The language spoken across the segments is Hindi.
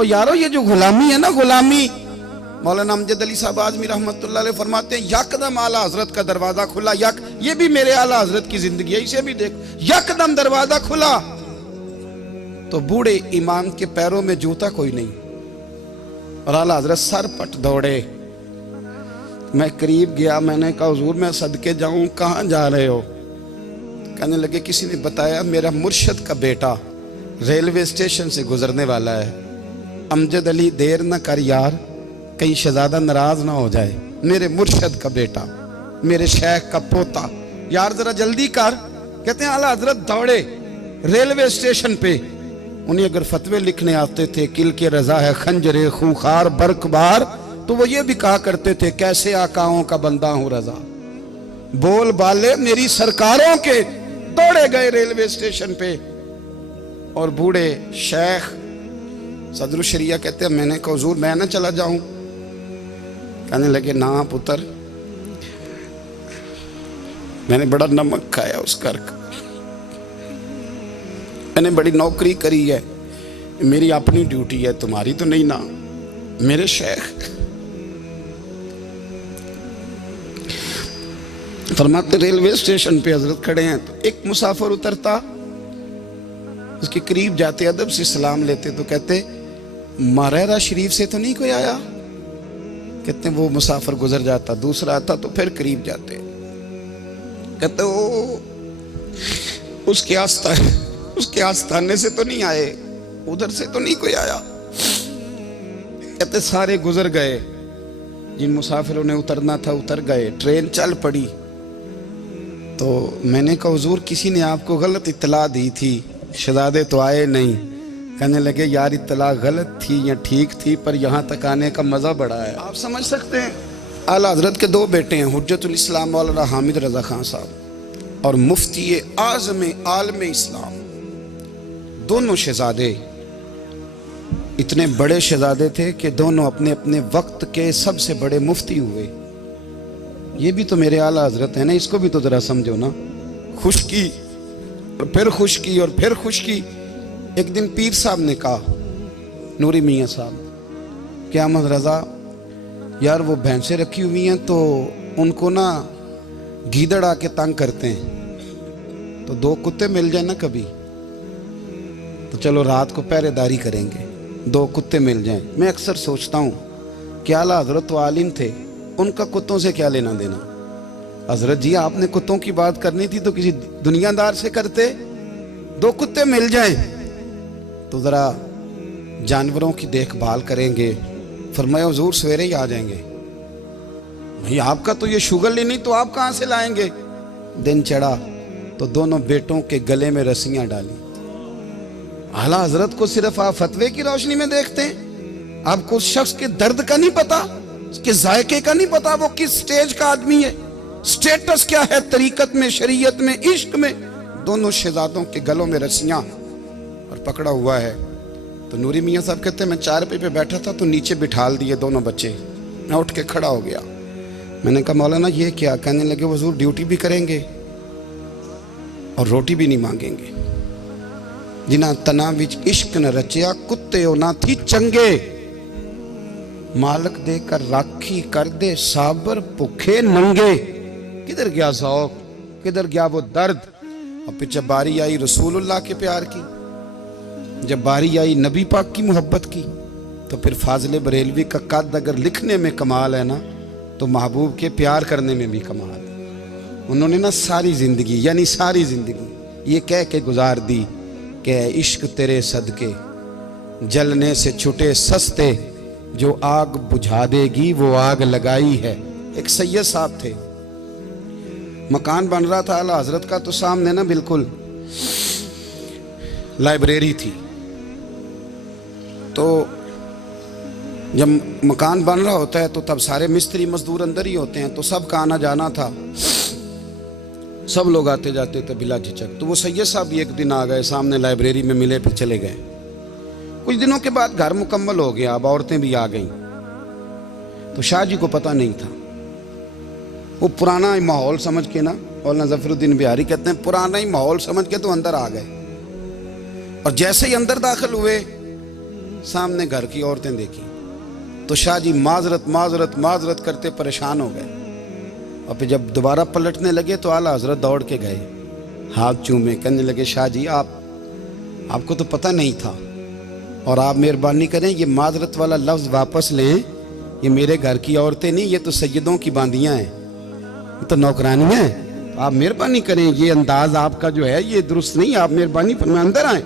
और यारो ये जो गुलामी है ना, गुलामी, मौलाना अमजद अली साहब आजमी रहमतुल्लाह अलैह फरमाते हैं, यकदम आला हजरत का दरवाजा खुला। ये भी मेरे आला हजरत की जिंदगी है, इसे भी देख, यकदम दरवाजा खुला तो बूढ़े इमाम के पैरों में जूता कोई नहीं, और आला हजरत सर पट दौड़े। मैं करीब गया, मैंने कहा हुजूर मैं सदके जाऊं, कहाँ जा रहे हो? कहने लगे किसी ने बताया मेरा मुर्शद का बेटा रेलवे स्टेशन से गुजरने वाला है। अमजद अली देर न कर यार, कहीं शहजादा नाराज ना हो जाए, मेरे मुर्शद का बेटा, मेरे शेख का पोता, यार जरा जल्दी कर। कहते हैं आला हजरत दौड़े रेलवे स्टेशन पे। उन्हें अगर फतवे लिखने आते थे, किल के रजा है खंजरे खूंखार बरकबार, तो वो ये भी कहा करते थे कैसे आकाओं का बंदा हूं रजा, बोल बाले मेरी सरकारों के। दौड़े गए रेलवे स्टेशन पे, और बूढ़े शेख सदरुल शरिया कहते हैं मैंने कहा हुजूर मैं ना चला जाऊं? कहने लगे ना पुत्र, मैंने बड़ा नमक खाया उस घर का, मैंने बड़ी नौकरी करी है, मेरी अपनी ड्यूटी है, तुम्हारी तो नहीं ना। मेरे शेख फरमाते रेलवे स्टेशन पे हजरत खड़े हैं, तो एक मुसाफिर उतरता, उसके करीब जाते अदब से सलाम लेते, तो कहते मारेरा शरीफ से तो नहीं कोई आया? कहते वो मुसाफिर गुजर जाता, दूसरा आता तो फिर करीब जाते, कहते वो उसके आस्थाने से तो नहीं आए, उधर से तो नहीं कोई आया। कहते सारे गुजर गए, जिन मुसाफिरों ने उतरना था उतर गए, ट्रेन चल पड़ी। तो मैंने कहा हुजूर किसी ने आपको गलत इत्तला दी थी, शहजादे तो आए नहीं। कहने लगे यार इत्तला गलत थी या ठीक थी, पर यहाँ तक आने का मज़ा बड़ा है। आप समझ सकते हैं, आला हजरत के दो बेटे हैं, हुज्जतुल इस्लाम मौलाना हामिद रजा खान साहब और मुफ्ती आज़म आलम इस्लाम, दोनों शहजादे इतने बड़े शहजादे थे कि दोनों अपने अपने वक्त के सबसे बड़े मुफ्ती हुए। ये भी तो मेरे आला हजरत है ना, इसको भी तो जरा समझो ना। खुशकी और फिर खुशकी और फिर खुशकी। एक दिन पीर साहब ने कहा, नूरी मियाँ साहब, क्या अहमद रजा यार वो भैंसें रखी हुई हैं तो उनको ना गीदड़ आके तंग करते हैं, तो दो कुत्ते मिल जाए ना कभी, तो चलो रात को पहरेदारी करेंगे, दो कुत्ते मिल जाएं। मैं अक्सर सोचता हूँ कि आला हजरत तो आलिम थे, उनका कुत्तों से क्या लेना देना। हजरत जी आपने कुत्तों की बात करनी थी तो किसी दुनियादार से करते, दो कुत्ते मिल जाएं तो जरा जानवरों की देखभाल करेंगे। फरमाया हुजूर सवेरे ही आ जाएंगे। भाई आपका तो ये शुगर ही नहीं, तो आप कहाँ से लाएंगे? दिन चढ़ा तो दोनों बेटों के गले में रस्सियां डाली। आला हजरत को सिर्फ आप फतवे की रोशनी में देखते हैं, आपको उस शख्स के दर्द का नहीं पता, उसके जायके का नहीं पता, वो किस स्टेज का आदमी है, स्टेटस क्या है तरीकत में, शरीयत में, इश्क में। दोनों शहजादों के गलों में रस्सियां और पकड़ा हुआ है। तो नूरी मियाँ साहब कहते हैं मैं चारपाई पे बैठा था तो नीचे बिठाल दिए दोनों बच्चे, मैं उठ के खड़ा हो गया। मैंने कहा मौलाना ये क्या? कहने लगे हुजूर ड्यूटी भी करेंगे और रोटी भी नहीं मांगेंगे। जिन्हां तना विच इश्क न रचिया, कुत्ते ओ ना थी चंगे, मालक देकर राखी कर दे साबर भुखे नंगे। किधर गया शौक, किधर गया वो दर्द? और फिर जब बारी आई रसूलुल्लाह के प्यार की, जब बारी आई नबी पाक की मोहब्बत की, तो फिर फाजिल बरेलवी का कद अगर लिखने में कमाल है ना, तो महबूब के प्यार करने में भी कमाल है। उन्होंने ना सारी जिंदगी, यानी सारी जिंदगी ये कह के गुजार दी कि इश्क तेरे सदके जलने से छुटे सस्ते, जो आग बुझा देगी वो आग लगाई है। एक सैयद साहब थे, मकान बन रहा था आला हजरत का, तो सामने ना बिल्कुल लाइब्रेरी थी। तो जब मकान बन रहा होता है तो तब सारे मिस्त्री मजदूर अंदर ही होते हैं, तो सबका आना जाना था, सब लोग आते जाते थे बिला झिझक। तो वो सैयद साहब भी एक दिन आ गए, सामने लाइब्रेरी में मिले, फिर चले गए। कुछ दिनों के बाद घर मुकम्मल हो गया, अब औरतें भी आ गईं। तो शाह जी को पता नहीं था, वो पुराना ही माहौल समझ के ना, मौलाना ज़फ़रुद्दीन बिहारी कहते हैं पुराना ही माहौल समझ के तो अंदर आ गए। और जैसे ही अंदर दाखिल हुए सामने घर की औरतें देखी तो शाह जी माजरत माजरत माजरत करते परेशान हो गए। और फिर जब दोबारा पलटने लगे तो आला हजरत दौड़ के गए, हाथ चूमे, कहने लगे शाह जी आपको तो पता नहीं था, और आप मेहरबानी करें ये माजरत वाला लफ्ज़ वापस लें, ये मेरे घर की औरतें नहीं, ये तो सैयदों की बांदियाँ हैं, ये तो नौकरानियाँ हैं, तो आप मेहरबानी करें, ये अंदाज आपका जो है ये दुरुस्त नहीं, आप मेहरबानी फरमाएं अंदर आए।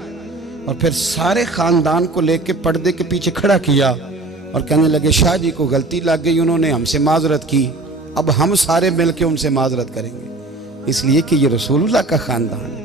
और फिर सारे ख़ानदान को लेके पर्दे के पीछे खड़ा किया और कहने लगे शाह जी को गलती लग गई, उन्होंने हमसे माजरत की, अब हम सारे मिल के उनसे माजरत करेंगे, इसलिए कि ये रसूलुल्लाह का ख़ानदान है।